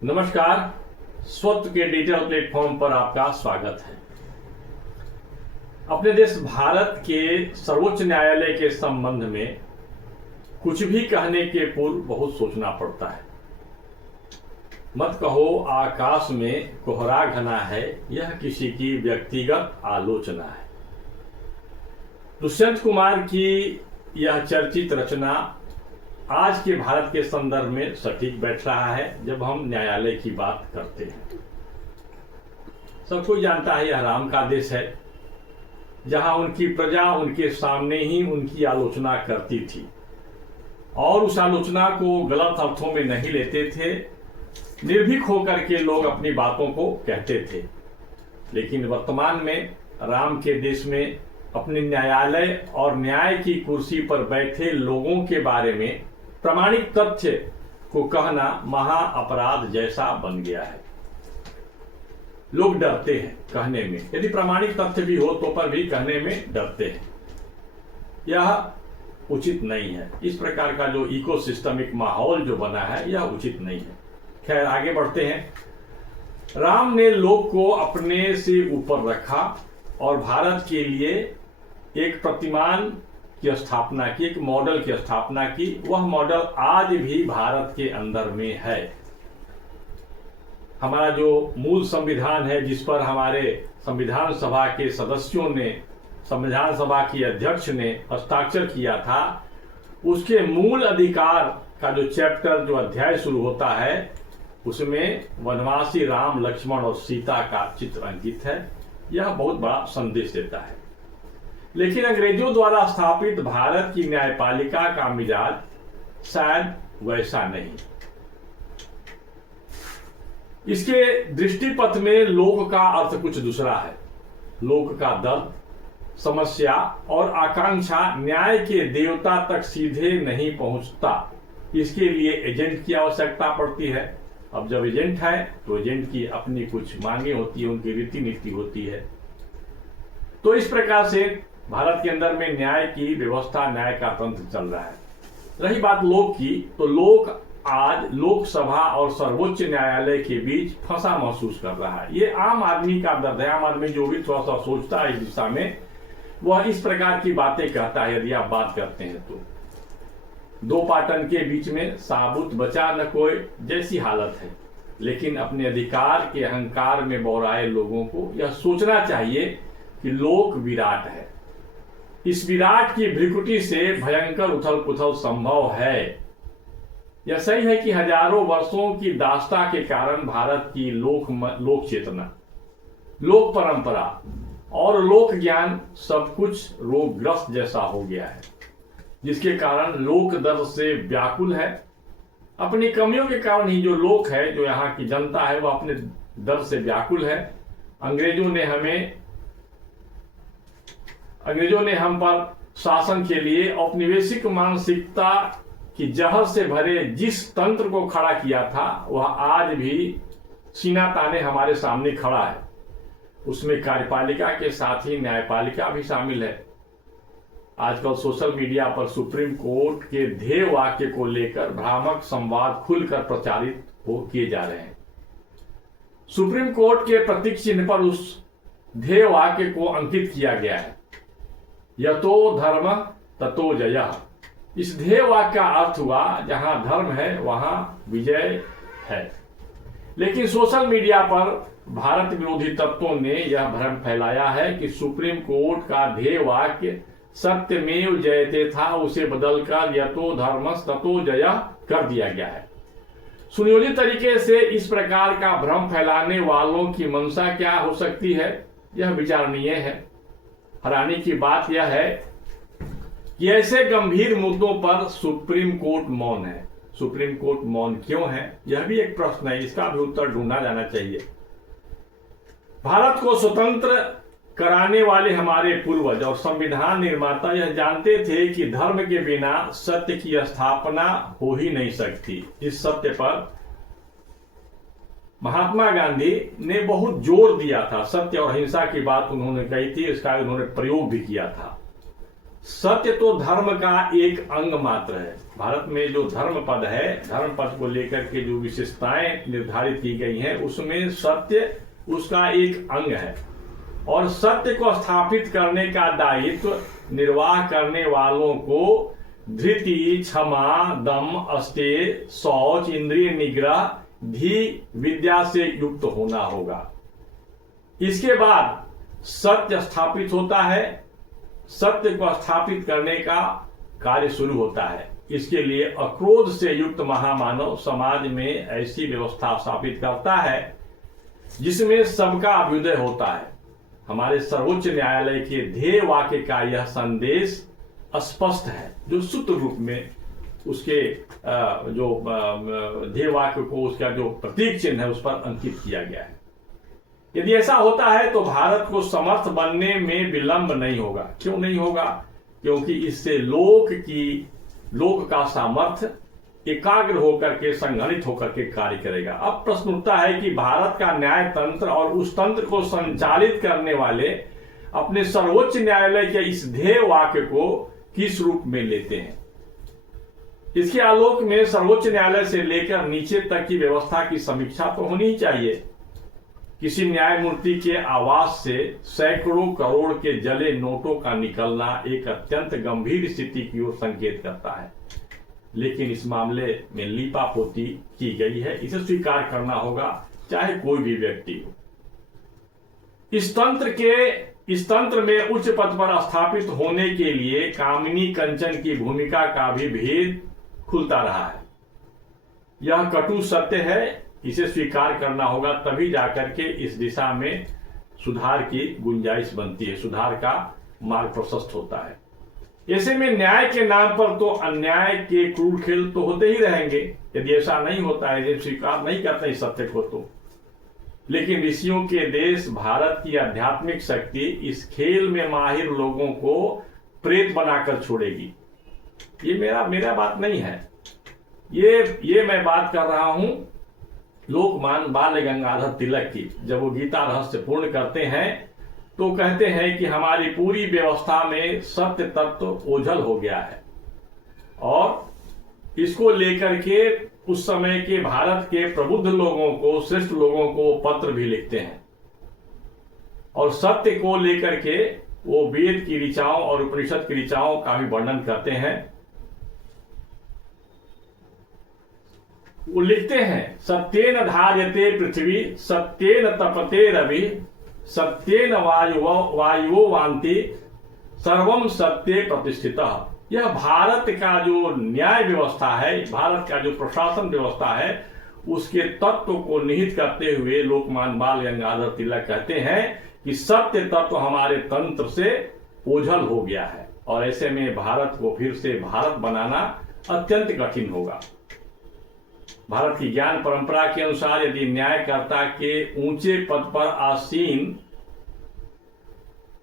नमस्कार। स्वत्व के डिजिटल प्लेटफॉर्म पर आपका स्वागत है। अपने देश भारत के सर्वोच्च न्यायालय के संबंध में कुछ भी कहने के पूर्व बहुत सोचना पड़ता है। मत कहो आकाश में कोहरा घना है, यह किसी की व्यक्तिगत आलोचना है। दुष्यंत कुमार की यह चर्चित रचना आज के भारत के संदर्भ में सटीक बैठ रहा है जब हम न्यायालय की बात करते हैं। सब कोई जानता है यह राम का देश है, जहां उनकी प्रजा उनके सामने ही उनकी आलोचना करती थी और उस आलोचना को गलत अर्थों में नहीं लेते थे। निर्भीक होकर के लोग अपनी बातों को कहते थे। लेकिन वर्तमान में राम के देश में अपने न्यायालय और न्याय की कुर्सी पर बैठे लोगों के बारे में प्रामाणिक तथ्य को कहना महा अपराध जैसा बन गया है। लोग डरते हैं कहने में, यदि प्रामाणिक तथ्य भी हो तो पर भी कहने में डरते हैं। यह उचित नहीं है। इस प्रकार का जो इकोसिस्टमिक माहौल जो बना है यह उचित नहीं है। खैर, आगे बढ़ते हैं। राम ने लोग को अपने से ऊपर रखा और भारत के लिए एक प्रतिमान की स्थापना की, एक मॉडल की स्थापना की। वह मॉडल आज भी भारत के अंदर में है। हमारा जो मूल संविधान है, जिस पर हमारे संविधान सभा के सदस्यों ने, संविधान सभा की अध्यक्ष ने हस्ताक्षर किया था, उसके मूल अधिकार का जो चैप्टर, जो अध्याय शुरू होता है, उसमें वनवासी राम, लक्ष्मण और सीता का चित्र अंकित है। यह बहुत बड़ा संदेश देता है। लेकिन अंग्रेजों द्वारा स्थापित भारत की न्यायपालिका का मिजाज शायद वैसा नहीं। इसके दृष्टिपथ में लोक का अर्थ कुछ दूसरा है। लोक का दर्द, समस्या और आकांक्षा न्याय के देवता तक सीधे नहीं पहुंचता। इसके लिए एजेंट की आवश्यकता पड़ती है। अब जब एजेंट है तो एजेंट की अपनी कुछ मांगे होती है, उनकी रीति नीति होती है। तो इस प्रकार से भारत के अंदर में न्याय की व्यवस्था, न्याय का तंत्र चल रहा है। रही बात लोक की, तो लोक आज लोकसभा और सर्वोच्च न्यायालय के बीच फंसा महसूस कर रहा है। ये आम आदमी का दर्द है। आम आदमी जो भी थोड़ा सा सोचता है इस दिशा में, वह इस प्रकार की बातें कहता है। यदि आप बात करते हैं तो दो पाटन के बीच में साबुत बचा न कोई जैसी हालत है। लेकिन अपने अधिकार के अहंकार में बौराए लोगों को यह सोचना चाहिए कि लोक विराट है। इस विराट की भ्रिकुटी से भयंकर उथल पुथल संभव है। यह सही है कि हजारों वर्षों की दास्ता के कारण भारत की लोक चेतना, लोक परंपरा और लोक ज्ञान सब कुछ रोगग्रस्त जैसा हो गया है, जिसके कारण लोक दर्द से व्याकुल है। अपनी कमियों के कारण ही जो लोक है, जो यहाँ की जनता है, वह अपने दर्द से व्याकुल है। अंग्रेजों ने हम पर शासन के लिए औपनिवेशिक मानसिकता की जहर से भरे जिस तंत्र को खड़ा किया था, वह आज भी सीना ताने हमारे सामने खड़ा है। उसमें कार्यपालिका के साथ ही न्यायपालिका भी शामिल है। आजकल सोशल मीडिया पर सुप्रीम कोर्ट के ध्येय वाक्य को लेकर भ्रामक संवाद खुलकर प्रचारित किए जा रहे हैं। सुप्रीम कोर्ट के प्रतीक चिन्ह पर उस ध्येय वाक्य को अंकित किया गया है, यतो धर्म ततो जयः। इस ध्येय वाक्य का अर्थ हुआ, जहां धर्म है वहां विजय है। लेकिन सोशल मीडिया पर भारत विरोधी तत्वों ने यह भ्रम फैलाया है कि सुप्रीम कोर्ट का ध्येय वाक्य सत्यमेव जयते था, उसे बदलकर यतो धर्मस् ततो जयः कर दिया गया है। सुनियोजित तरीके से इस प्रकार का भ्रम फैलाने वालों की मंशा क्या हो सकती है, यह विचारणीय है। हैरानी की बात यह है कि ऐसे गंभीर मुद्दों पर सुप्रीम कोर्ट मौन है। सुप्रीम कोर्ट मौन क्यों है, यह भी एक प्रश्न है। इसका भी उत्तर ढूंढा जाना चाहिए। भारत को स्वतंत्र कराने वाले हमारे पूर्वज और संविधान निर्माता यह जानते थे कि धर्म के बिना सत्य की स्थापना हो ही नहीं सकती। इस सत्य पर महात्मा गांधी ने बहुत जोर दिया था। सत्य और अहिंसा की बात उन्होंने कही थी, इसका उन्होंने प्रयोग भी किया था। सत्य तो धर्म का एक अंग मात्र है। भारत में जो धर्म पद है, धर्म पद को लेकर के जो विशेषताएं निर्धारित की गई हैं उसमें सत्य उसका एक अंग है और सत्य को स्थापित करने का दायित्व निर्वाह करने वालों को धृति, क्षमा, दम, अस्तेय, शौच, इंद्रिय निग्रह, धी, विद्या से युक्त होना होगा। इसके बाद सत्य स्थापित होता है, सत्य को स्थापित करने का कार्य शुरू होता है। इसके लिए अक्रोध से युक्त महामानव समाज में ऐसी व्यवस्था स्थापित करता है जिसमें सबका अभ्युदय होता है। हमारे सर्वोच्च न्यायालय के ध्येय वाक्य का यह संदेश स्पष्ट है, जो सूत्र रूप में उसके जो ध्येय वाक्य को उसका जो प्रतीक चिन्ह है उस पर अंकित किया गया है। यदि ऐसा होता है तो भारत को समर्थ बनने में विलंब नहीं होगा। क्यों नहीं होगा? क्योंकि इससे लोक का सामर्थ्य एकाग्र होकर के, संगठित होकर के कार्य करेगा। अब प्रश्न उठता है कि भारत का न्याय तंत्र और उस तंत्र को संचालित करने वाले अपने सर्वोच्च न्यायालय के इस ध्येय वाक्य को किस रूप में लेते हैं। इसके आलोक में सर्वोच्च न्यायालय से लेकर नीचे तक की व्यवस्था की समीक्षा तो होनी ही चाहिए। किसी न्यायमूर्ति के आवास से सैकड़ों करोड़ के जले नोटों का निकलना एक अत्यंत गंभीर स्थिति की ओर संकेत करता है, लेकिन इस मामले में लीपापोती की गई है, इसे स्वीकार करना होगा, चाहे कोई भी व्यक्ति हो। इस तंत्र में उच्च पद पर स्थापित होने के लिए कामिनी कंचन की भूमिका का भी भेद खुलता रहा है। यह कटु सत्य है, इसे स्वीकार करना होगा, तभी जाकर के इस दिशा में सुधार की गुंजाइश बनती है, सुधार का मार्ग प्रशस्त होता है। ऐसे में न्याय के नाम पर तो अन्याय के क्रूर खेल तो होते ही रहेंगे। यदि ऐसा नहीं होता है, यदि स्वीकार नहीं करते इस सत्य को तो, लेकिन ऋषियों के देश भारत की आध्यात्मिक शक्ति इस खेल में माहिर लोगों को प्रेत बनाकर छोड़ेगी। ये मेरा बात नहीं है, ये मैं बात कर रहा हूं लोकमान्य बाल गंगाधर तिलक की। जब वो गीता रहस्य पूर्ण करते हैं तो कहते हैं कि हमारी पूरी व्यवस्था में सत्य तत्व ओझल हो गया है, और इसको लेकर के उस समय के भारत के प्रबुद्ध लोगों को, श्रेष्ठ लोगों को पत्र भी लिखते हैं, और सत्य को लेकर के वो वेद की ऋचाओं और उपनिषद की ऋचाओं का भी वर्णन करते हैं। वो लिखते हैं, सत्येन धार्यते पृथ्वी, सत्येन तपते रवि, सत्येन वायुवो वान्ति, सर्वम सत्ये प्रतिष्ठितः। यह भारत का जो न्याय व्यवस्था है, भारत का जो प्रशासन व्यवस्था है, उसके तत्व को निहित करते हुए लोकमान्य बाल गंगाधर तिलक कहते हैं कि सत्य तत्व हमारे तंत्र से ओझल हो गया है, और ऐसे में भारत को फिर से भारत बनाना अत्यंत कठिन होगा। भारत की ज्ञान परंपरा के अनुसार यदि न्यायकर्ता के ऊंचे पद पर आसीन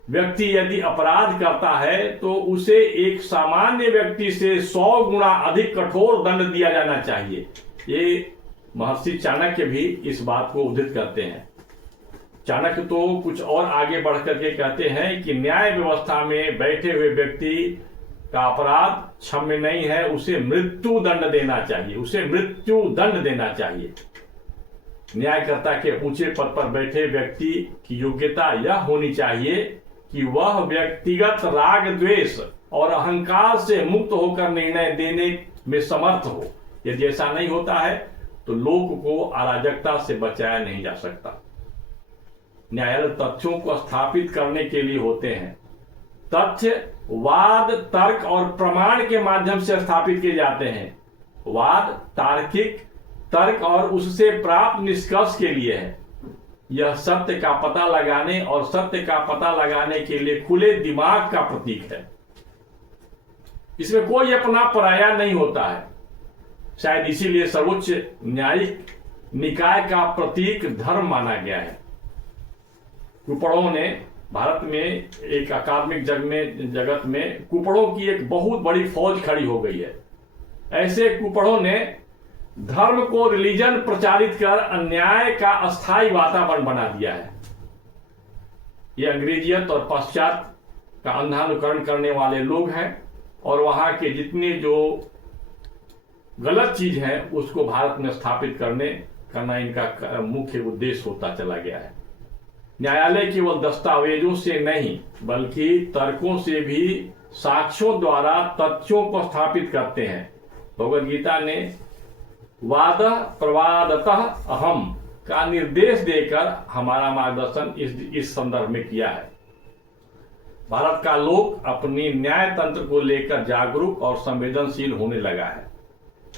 व्यक्ति यदि अपराध करता है तो उसे एक सामान्य व्यक्ति से 100 गुना अधिक कठोर दंड दिया जाना चाहिए। ये महर्षि चाणक्य भी इस बात को उद्धृत करते हैं। चाणक्य तो कुछ और आगे बढ़ करके कहते हैं कि न्याय व्यवस्था में बैठे हुए व्यक्ति का अपराध क्षम्य नहीं है, उसे मृत्यु दंड देना चाहिए, उसे मृत्यु दंड देना चाहिए। न्यायकर्ता के ऊंचे पद पर बैठे व्यक्ति की योग्यता यह होनी चाहिए कि वह व्यक्तिगत राग, द्वेष और अहंकार से मुक्त होकर निर्णय देने में समर्थ हो। यदि ऐसा नहीं होता है तो लोक को अराजकता से बचाया नहीं जा सकता। न्यायालय तथ्यों को स्थापित करने के लिए होते हैं। तथ्य वाद, तर्क और प्रमाण के माध्यम से स्थापित किए जाते हैं। वाद तार्किक तर्क और उससे प्राप्त निष्कर्ष के लिए है। यह सत्य का पता लगाने और सत्य का पता लगाने के लिए खुले दिमाग का प्रतीक है। इसमें कोई अपना पराया नहीं होता है। शायद इसीलिए सर्वोच्च न्यायिक निकाय का प्रतीक धर्म माना गया है। कुपड़ों ने भारत में एक अकादमिक जगत में कुपड़ों की एक बहुत बड़ी फौज खड़ी हो गई है। ऐसे कुपड़ों ने धर्म को रिलीजन प्रचारित कर अन्याय का अस्थायी वातावरण बना दिया है। ये अंग्रेजियत और पाश्चात्य का अंधानुकरण करने वाले लोग हैं, और वहां के जितने जो गलत चीज है उसको भारत में स्थापित करना इनका मुख्य उद्देश्य होता चला गया है। न्यायालय केवल दस्तावेजों से नहीं बल्कि तर्कों से भी, साक्ष्यों द्वारा तथ्यों को स्थापित करते हैं। भगवद गीता ने वाद प्रवादतः अहम का निर्देश देकर हमारा मार्गदर्शन इस संदर्भ में किया है। भारत का लोक अपनी न्याय तंत्र को लेकर जागरूक और संवेदनशील होने लगा है।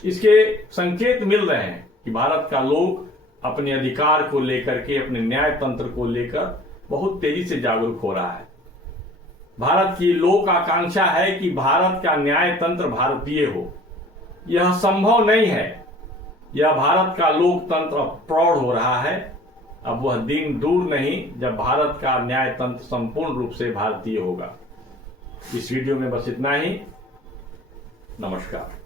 इसके संकेत मिल रहे हैं कि भारत का लोक अपने अधिकार को लेकर के, अपने न्याय तंत्र को लेकर बहुत तेजी से जागरूक हो रहा है। भारत की लोक आकांक्षा है कि भारत का न्याय तंत्र भारतीय हो। यह संभव नहीं है। यह भारत का लोकतंत्र प्रौढ़ हो रहा है। अब वह दिन दूर नहीं जब भारत का न्याय तंत्र संपूर्ण रूप से भारतीय होगा। इस वीडियो में बस इतना ही। नमस्कार।